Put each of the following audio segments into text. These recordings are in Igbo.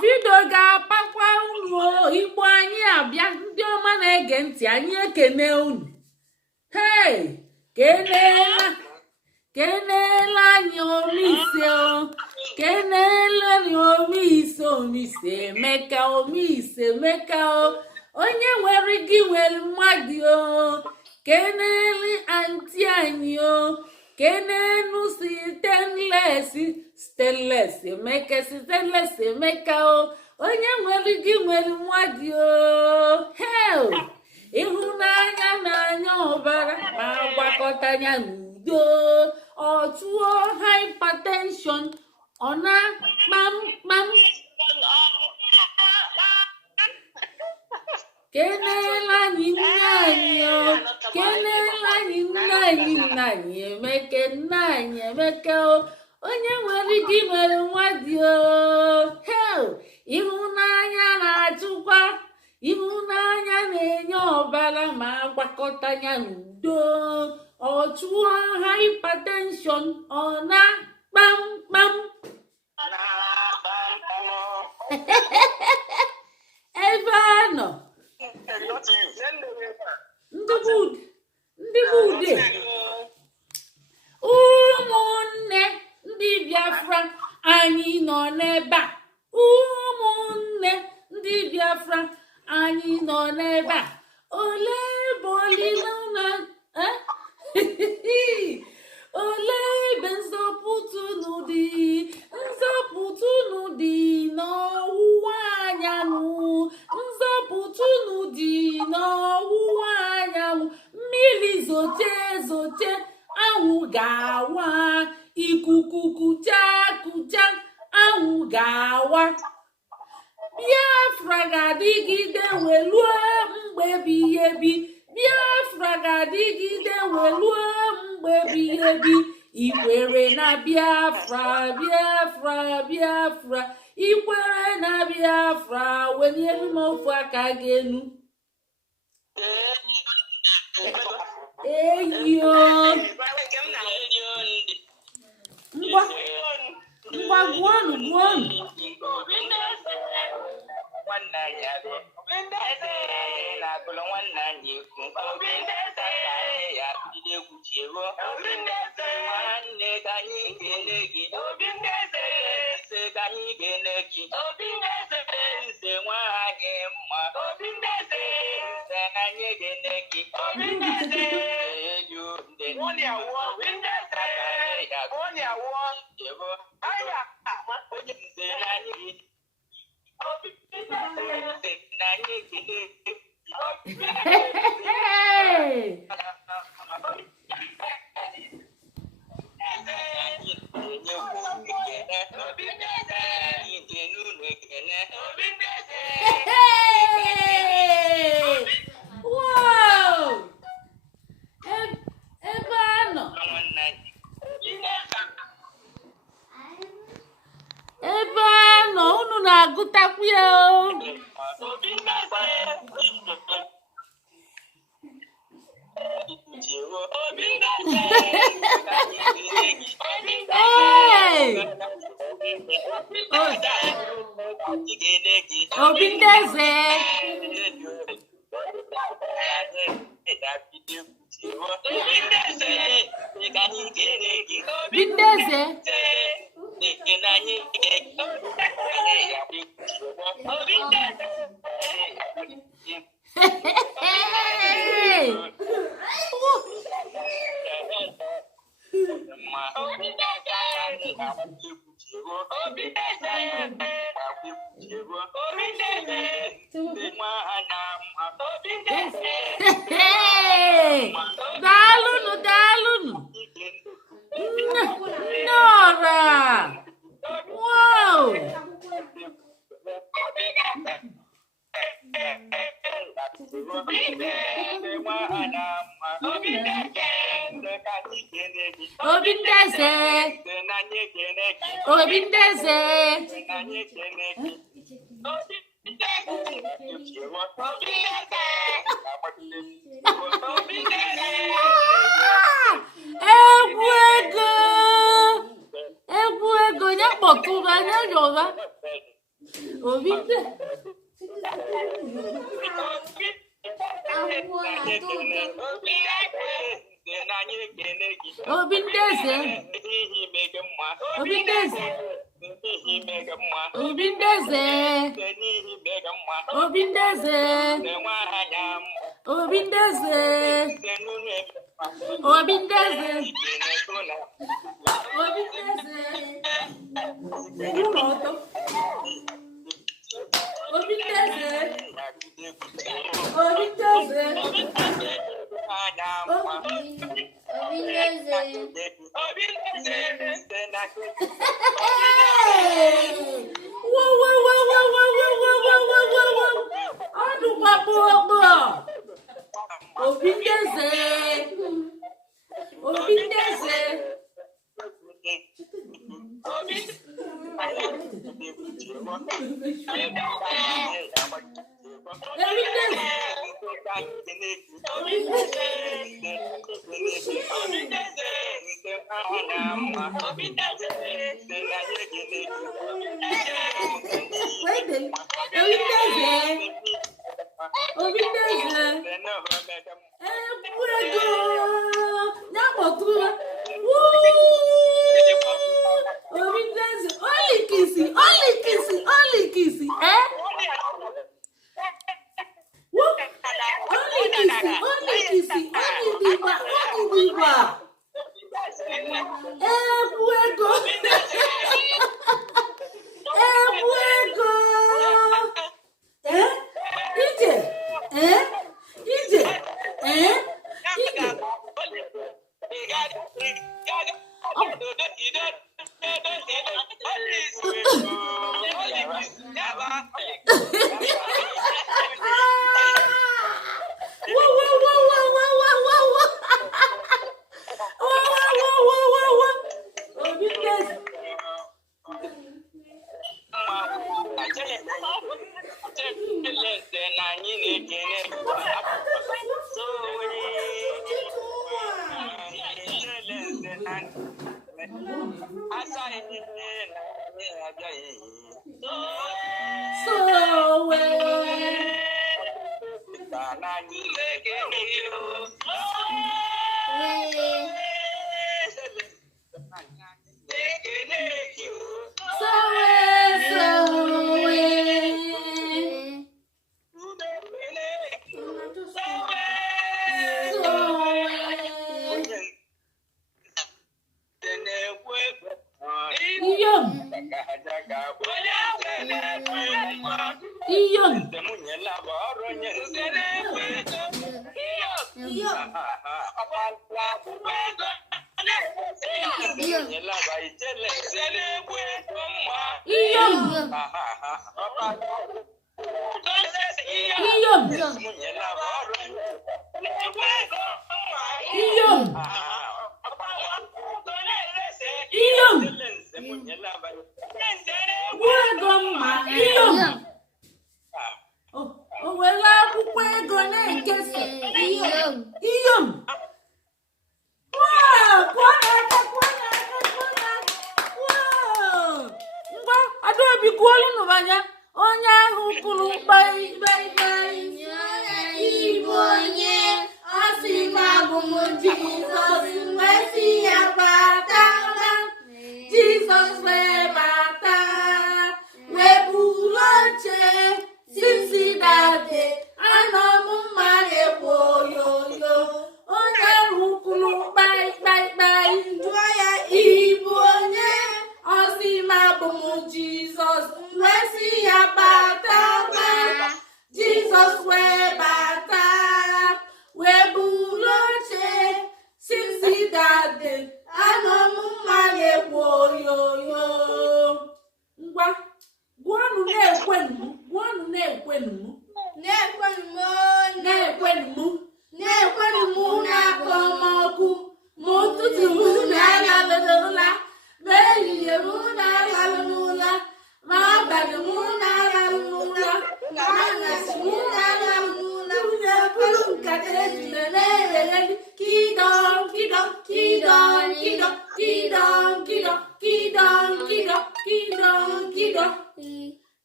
vidio ga-apakwa unu igbo anyị abịa ndị ọma na-ege ntị anyị ekene unu hei kenela anyị omise emeka onye nwere gị nwere mmadụ keneli anti anyị kenenu stainless emeka onye nwere gị nwere mmadụ hel ịhụnanya na anya ọbara ma gbakọta ya n'udo ọtụọ hypertension ọ na kpamkpam kenela anyị nne anyị emeka onye nwere gị nwere mmadụ hel ịhụnanya na-achụkwa ịhụnanya na-enye ọbara ma gbakọta ya n'udo ọchụọ hypertension ọ na kpamkpam ebe a nọ ndị bụ ude ụmụnne ndị Biafra anyị nọ n'ebe a ụmụnne ndị Biafra anyị nọ n'ebe a ole ebe olileanya ole ebe nzọpụta unu dị n'ọwụwa anyanwụ mmiri zote anwụ ga-awa ikuku kucha anwụ ga-awa Biafra ga-adịgide weluo mgbe ebighị ebi Biafra ga-adịgide weluo mgbe ebighị ebi ikwere na Biafra ikwere na Biafra welielu m ofu aka gị elu eyo ngwa gụọnụ ebe a nọ unu na-agụtakwu ya Obindeze daalụnụ Nora wow Obindeze egwu ego ya kpọtụrụ anya yoga Obinde. Obindeze. Obindeze. Obindeze. Obindeze. Obindeze. Obindeze. Obindeze. Uroto. Obindeze. Obindeze.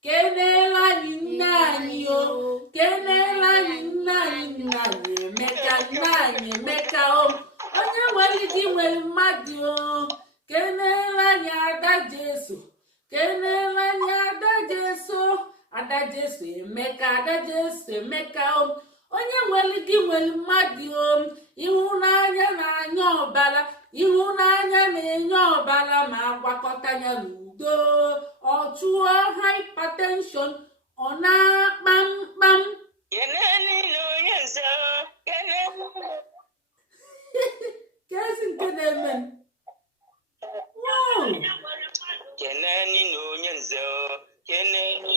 kenela anyị nne anyị o, kenela anyị nne anyị nna anyị Emeka, nna anyị Emeka o, onye nwere gị nwere mmadụ o, kenela anyị Ada Jesu, kenela anyị Ada Jesu, Ada Jesu Emeka, Ada Jesu Emeka o, onye nwere gị nwere mmadụ o, ịhụnanya na-anya ọbara, ịhụnanya na-enye ọbara ma agwakọta ya n'udo, ọ chụọ hypertension, ọ na-akpa mkpam. Kezi nke na-eme keneni na onye nze keneni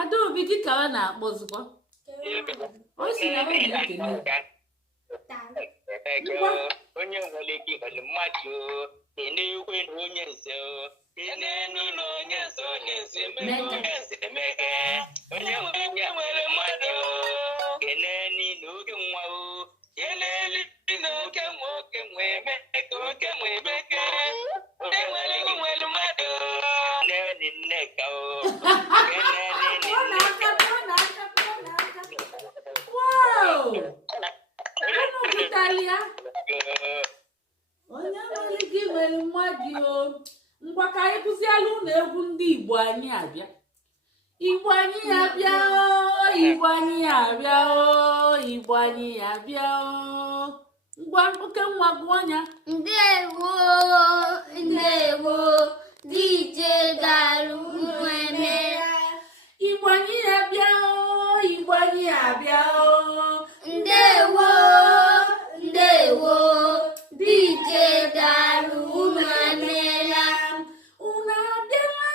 Adaobi dịka ọ na-akpọzikwa o si na obi ekele onye nwere ike ịbali mmadụ na-ekwe na onye nze keneni na onye nze Emeka, onye nwere mmadụ keneni na oke nwa keneni na oke nwe Emeka, oke nwe Emeka, onye nwere mmadụ keneni Nneka onye nwere gị nwere mmadụ o. Ngwa ka anyị kụziela ụlọ egwu ndị Igbo anyị abịa, Igbo anyị abịa o, Igbo anyị abịa o, Igbo anyị abịa o. Ngwa oke nwa gụọ ọnya. Ndewo ndewo DJ Garu Nwemera. Igbo anyị abịa o, Igbo anyị abịa o. Ndewo ndewo DJ Garu Nwemera. Unu abịala,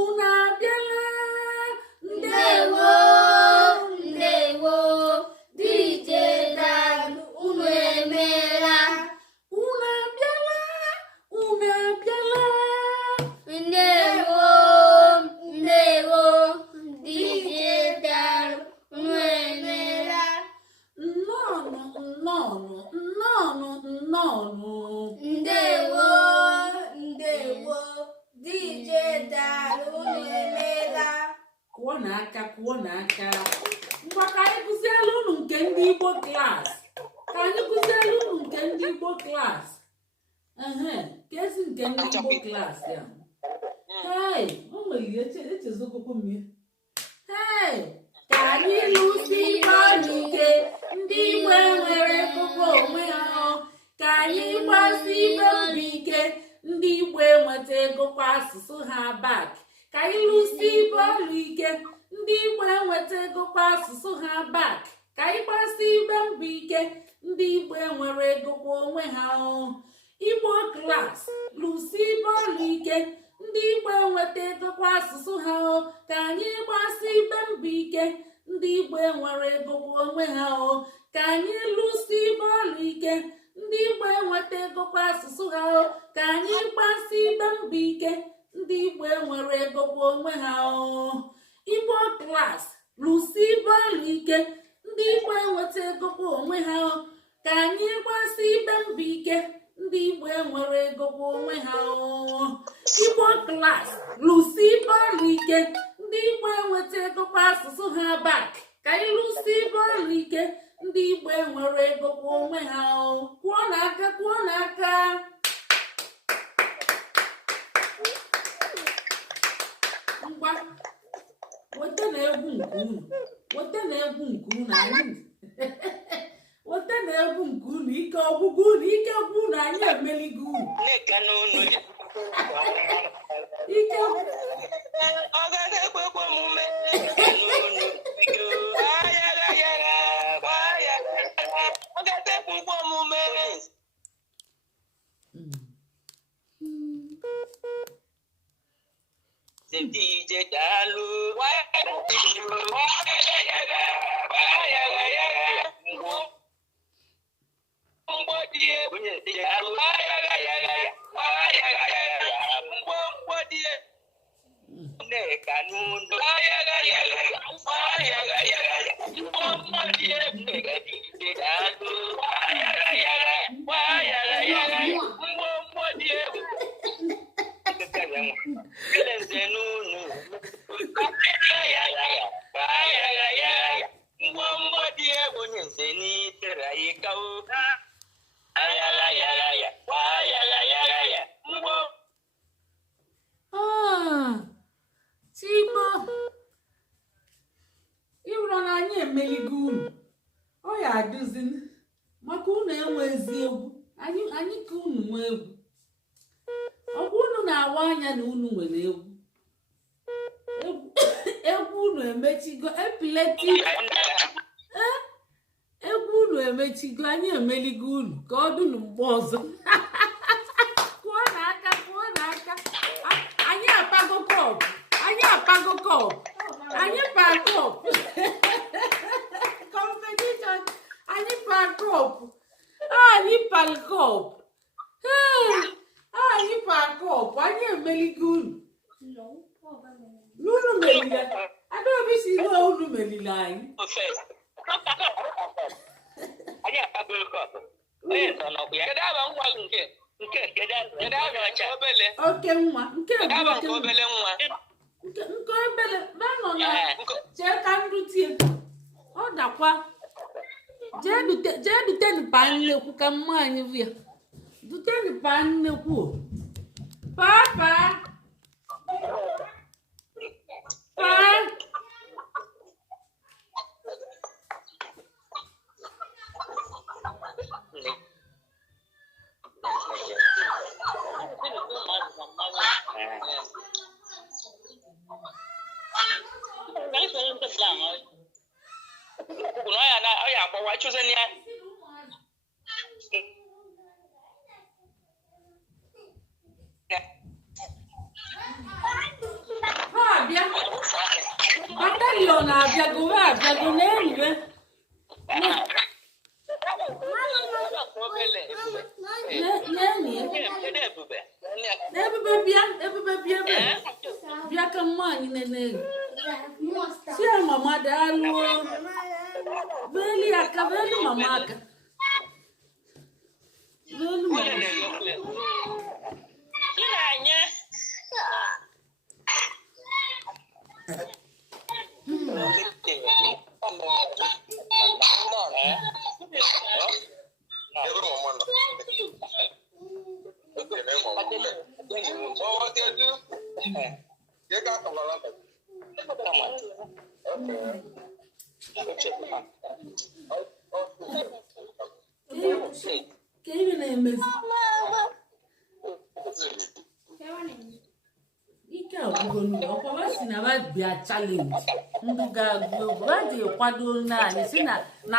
unu abịala. Ndewo ndewo DJ Garu Nwemera. Unu abịala, unu abịala. Ndewo ndewo DJ Garu Nwemera. Nnọọnụ, nnọọnụ, nnọọnụ, nnọọnụ. Ndewo ndewo DJ Garu Nwemera. Kụọ n'aka, kụọ n'aka. Ngwa ka anyị kụziela unu nke ndị Igbo klaasị, ka anyị kụziela unu nke ndị Igbo klaasị. Kezi nke ndị Igbo klaasị a. Hey, o nwere ihe echezokokwu m ya. Hey, ka anyị lụsi ọrụ ike, ndị Igbo nwere akụkọ onwe ha. Ka anyị gbasi ibe mbọ ike, ndị Igbo enweta ego kwa asụsụ ha bak. Ka anyị lụsi ibe ọrụ ike, ndị Igbo enweta ego kwa asụsụ ha bak. Ka anyị gbasi ibe mbọ ike, ndị Igbo enwere ego kwa onwe ha. Igbo klas lụsi ibe ọrụ ike, ndị Igbo enweta ego kwa asụsụ ha. Ka anyị gbasi ibe mbọ ike, ndị Igbo enwere ego kwa onwe ha. Ka anyị lụsi ibe ọrụ ike, ndị Igbo enweta ego kwa asụsụ ha. Ka anyị gbasi ibe mbọ ike, ndị Igbo enwere ego kwa onwe ha. Igbo klas lụsi ibe ọrụ ike, ndị Igbo enweta ego kwa onwe ha. Ka anyị gbasi ibe mbọ ike, ndị Igbo enwere ego kwa onwe ha. Igbo klas lụsi ibe ọrụ ike, ndị Igbo enweta ego kwa asụsụ ha bak. Ka anyị lụsi ibe ọrụ ike, ndị Igbo enwere ego kwa onwe ha. Kwụọ n'aka, kwụọ n'aka. dakwa weta na egwu nke unu weta na egwu nke unu anyị weta na egwu nke unu ike ọgwụgwụ unu ike gwụ unu anyị emeligo unu nneka n'unu ike ọ ga-ekwe omume n'unu ọ ga-ekwe omume DJ Dalu ịbụrụ na anyị emeligo unu ọ ya adụzi maka unu enwezi egwu anyị ka unu nwee egwu ọgwụ unu na-awa anya na unu nwere egwu unu emechigo epiletik egwu unu emechigo anyị emeligo unu ka ọ dụnụ mgbe ọzọ kụọ n'aka anyị apago kọpụ anyị pakọpụ competition anyị pakọpụ anyị pakọpụ anyị emeligo unu n'unu melile Adaobi si ihe unu melile anyị oke nwa nke obele manọ na chee ka ndutie ọ dakwa jee dutenu pa nnekwu ka mma anyị bụ ya dutenu pa nnekwu papa batalion abịago n'eluigwe ebube bịa ka mma anyị nenelu si mama daalụ beli aka beli mama aka beli mama ka ibe na-emezi ike ọgwụgwọ n'ụlọ ọkwa si na ba bịa chalenji ndụ ga-agụ egwu ha ji kwado naanị si na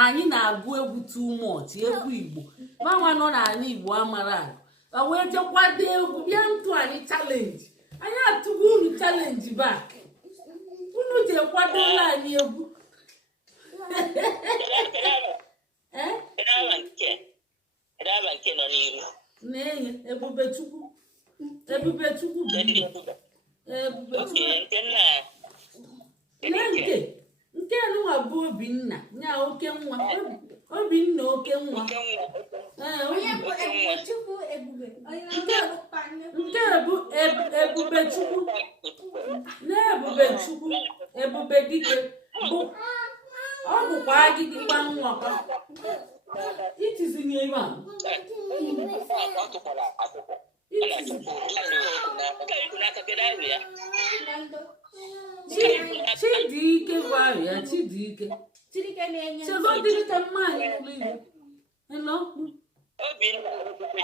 anyị na-agụ egwu too much egwu Igbo manwa nọ n'ala Igbo amara agụ wee jekwado egwu bịa ntụ anyị chalenji anyị atụgo unu chalenji bak unu ji ekwadola anyị egwu na-enye Ebubechukwu nke nwa bụ Obinna nya oke nwa Obinna oke nwa nke bụ Ebubechukwu na Ebube dike bụ ọ bụkwa agịdịkwa nwakwa itizinye ebe a Chidike gwa ya Chidike. Chidike na-enye Chego dịka mmanya n'ụlọ. Hello. Obinna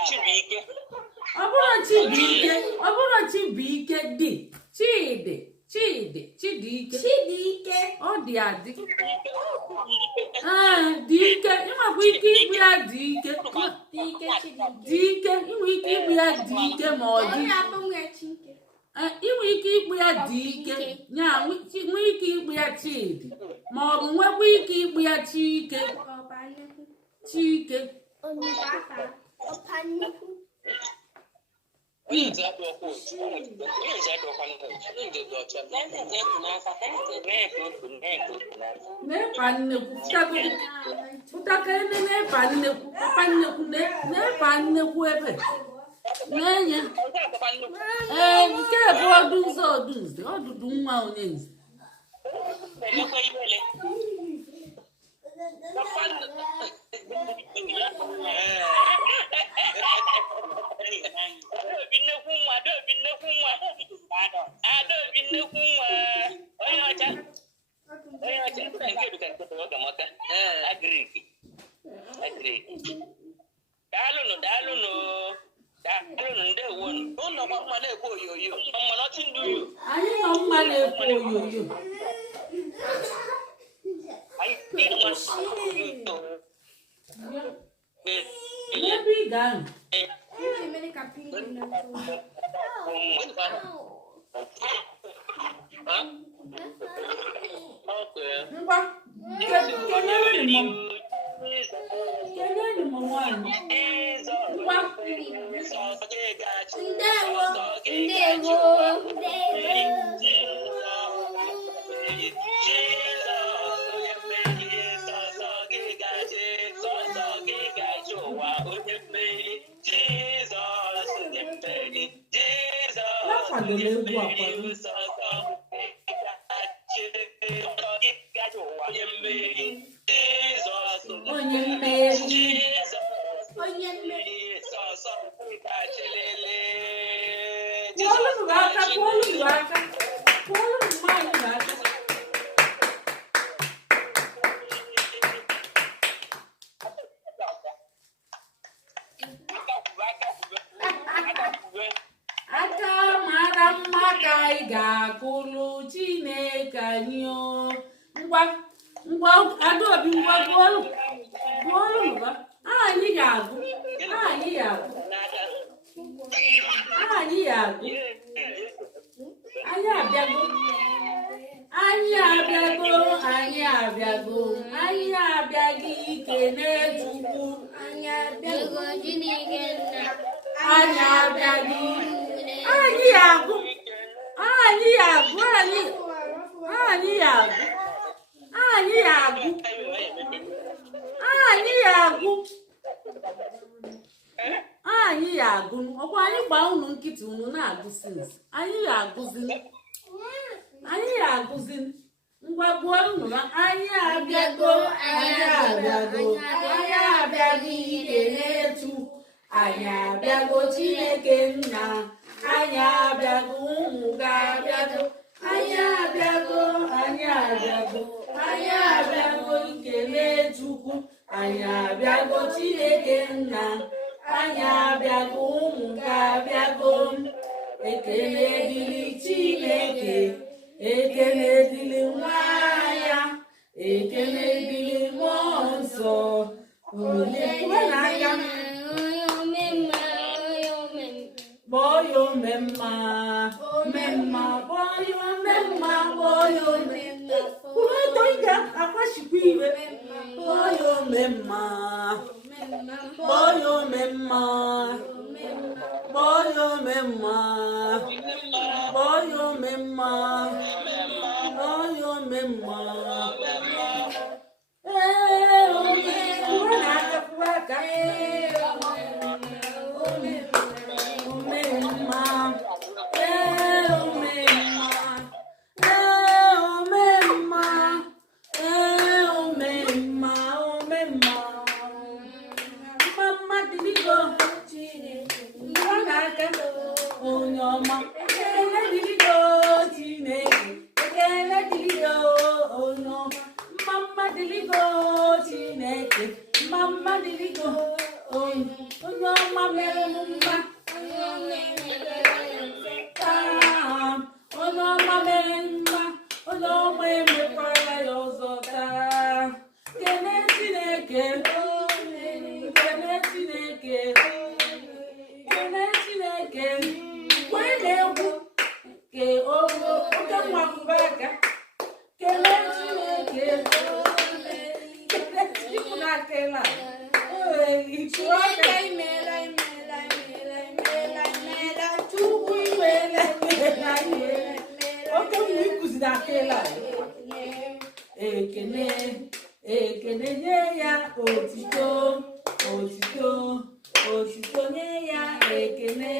Chibuike. Ọ bụrụ Chibuike dị. Chidike. Ọ dị adị. Dike, ịnwekwa ike ikpe ya Dike. Dike, inwe ike ikpe ya Dike ma ọ dị. Inwe ike ikpe ya Dike, ya nwee ike ikpe ya Chidi, ma ọ bụ nwekwa ike ikpe ya Chike. N'epa nnekwu pụtakịrị n'epa nnekwu ebe na-enye nke bụ ọdụdụ nwa onye nze anyị nọ mma na-ekwu oyoyo n'ebe ị ga-anọ ngwa kenyenụ m nwaanyị ngwa n'akwadoro egwu akwado onye mmeri kwụọlụ aka mmadụ aka aka mara mma ka anyị ga-akụrụ Chineke anyị ngwa Adaobi ngwa gụọlụ n'ụba anyị ga-agụ anyị abịago ike na-etukwu anyị abịago anyị agụ ọkwa anyị gbaa unu nkịtị unu na-agụ sins anyị agụzi ngwa gbuo unu na anyị abịago ike na-etu anyị abịago Chineke nna anyị abịago ụmụ ga-abịago anyị abịago ikele Chukwu anyị abịago Chineke nna anyị abịago ụmụ ga-abịago ekele dịrị Chineke ekele dịrị nwa ya ekele dịrị mmụọ nsọ onye n'aka boyo memma kulo toinga akwashikwiwe boyo memma onye ọma ekele dịrị nwakubaka Chineke Chukwu na-akela Chineke imela Chukwu imela oke mgbe ịkụziri akela ekene nye ya otito nye ya ekene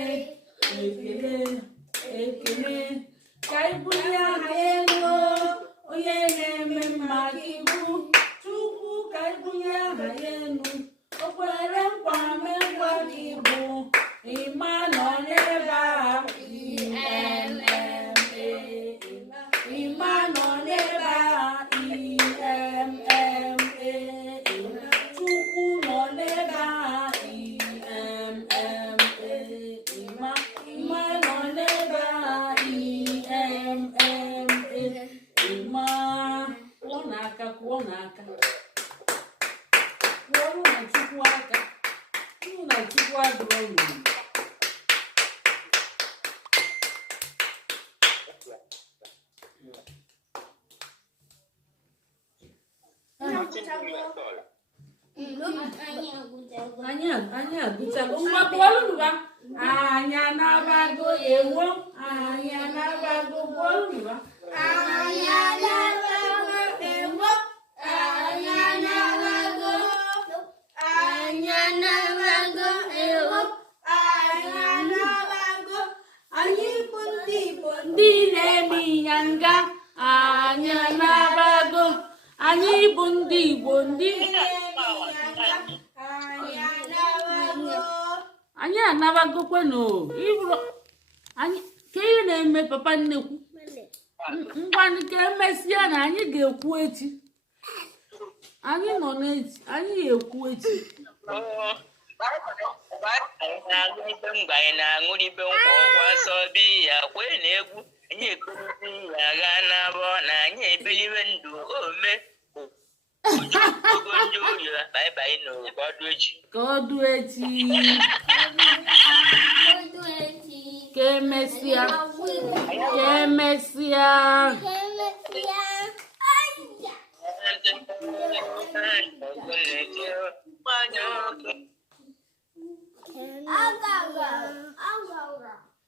ka ibuli aha elu onye na-eme mma gị bụ Chukwu ka ibuli aha elu o kwere nkwa mekwa gị bụ ịma nọ n'ebe a ịma nọ n'ebe a Chukwu nọ n'ebe a ịma nọ n'ebe a ịma kwụọ n'aka kwụọrụ na Chukwu aka unu na Chukwu adịrọ unu anyị agụchago ngwa gụọrụ ba anyị anabago ewo anyị anabago gụọrụ ba anyị anabago ewo anyị anabago anyị bụ ndị Igbo ndị na-eme ịnyanga anyị anabago anyị bụ ndị Igbo ndị anyị anabagokwenụ ịbụrụ anyị ka ihe na-eme papa nnekwu ngwanụ ka emesịa na anyị ga-ekwu echi anyị nọ n'echi anyị ga-ekwu echi anyị na-aṅụribe nkwa ọkwa sọ bi ya kwee na egwu anyị ekurizi ya ga n'abọ na anyị ebeliwe ndụ ome ogo ndị ori baibai na ka ọdụ echi ka emesịa